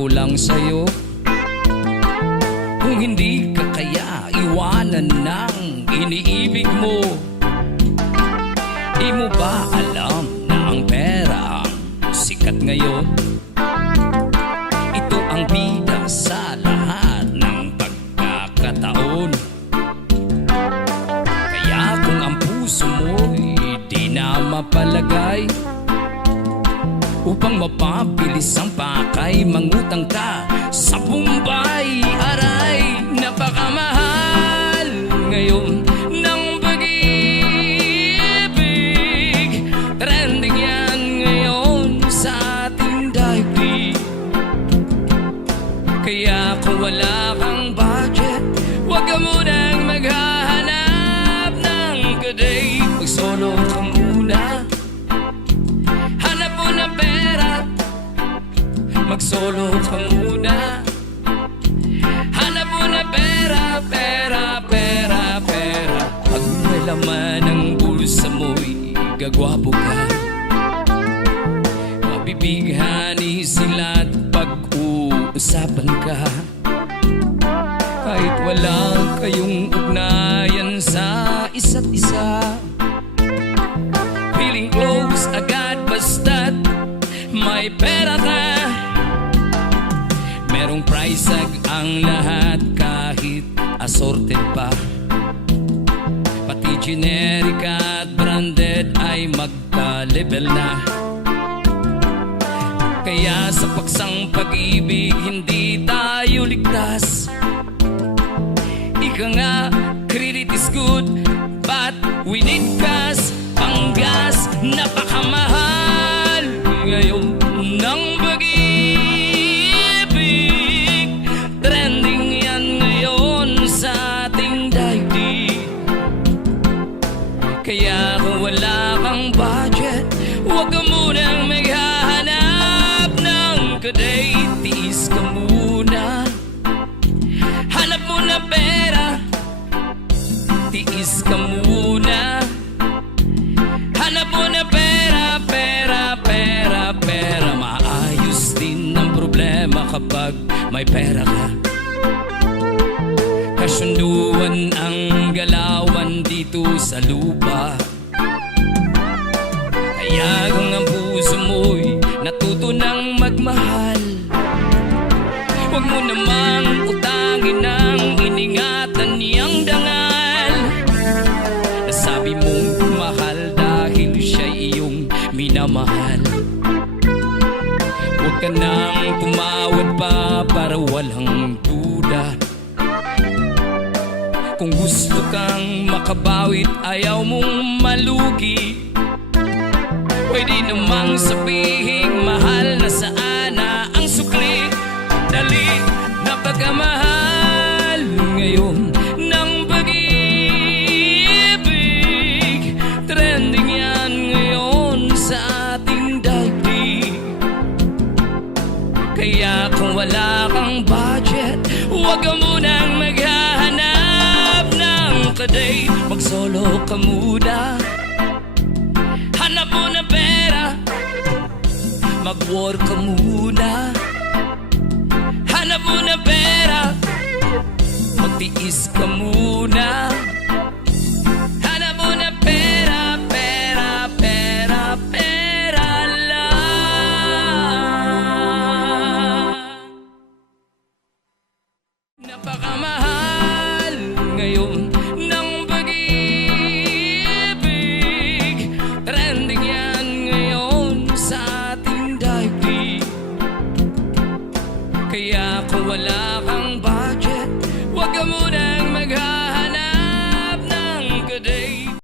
ko lang sa'yo, kung hindi ka kaya iwanan ng iniibig mo. Di mo ba alam na ang pera ang sikat ngayon? Ito ang bida sa lahat ng pagkakataon. Kaya kung ang puso mo'y di na mapalagay, upang mapabilis ang pakay, mangutang ka sa Bombay. Aray, napakamahal ngayon ng pag-ibig. Trending yan ngayon sa ating daigdig. Kaya kung wala kang budget, huwag ka munang maghahanap ng kaday. Mag-solo ka muna, hanap mo na pera. Mag-solo ka muna, hanap mo na pera, pera, pera, pera. Pag may laman ang bulsa mo'y gagwapo ka, mabibighani sila't pag-uusapan ka. Kahit wala kayong ugnayan sa isa't isa, feeling close agad basta't may pera ka. Merong price tag ang lahat kahit assorted pa, pati generic at branded ay magka-level na. Kaya sa paksang pag-ibig hindi tayo ligtas. Ika nga, credit is good but we need cash. Panggas, napakamahal ngayon ng pag-ibig. Trending yan ngayon sa ating daigdig. Kaya kung wala kang budget, huwag ka munang maghahanap ng kaday. Tiis ka muna, hanap mo na pera. Tiis ka muna, hanap mo na pera, pera, pera, pera. Maayos din ang problema kapag may pera ka. Kasunduan ang galawan dito sa lupa. Kaya kung ang puso mo'y natuto ng magmahal, huwag mo namang utangin ang iningatan niyang dangal. Nasabi mong mahal dahil siya'y iyong minamahal. Huwag ka nang tumawad pa para walang duda. Kung gusto kang makabawit, ayaw mong malugi, pwede namang sabihing mahal na sana ang sukli. Dali, napakamahal ngayon ng pag-ibig. Trending yan ngayon sa ating daigdig. Kaya kung wala kang budget, huwag ka munang maghahanap ng kaday. Mag-solo ka muna, hanap mo na pera. Mag-work ka muna, hanap mo na pera. Magtiis ka muna,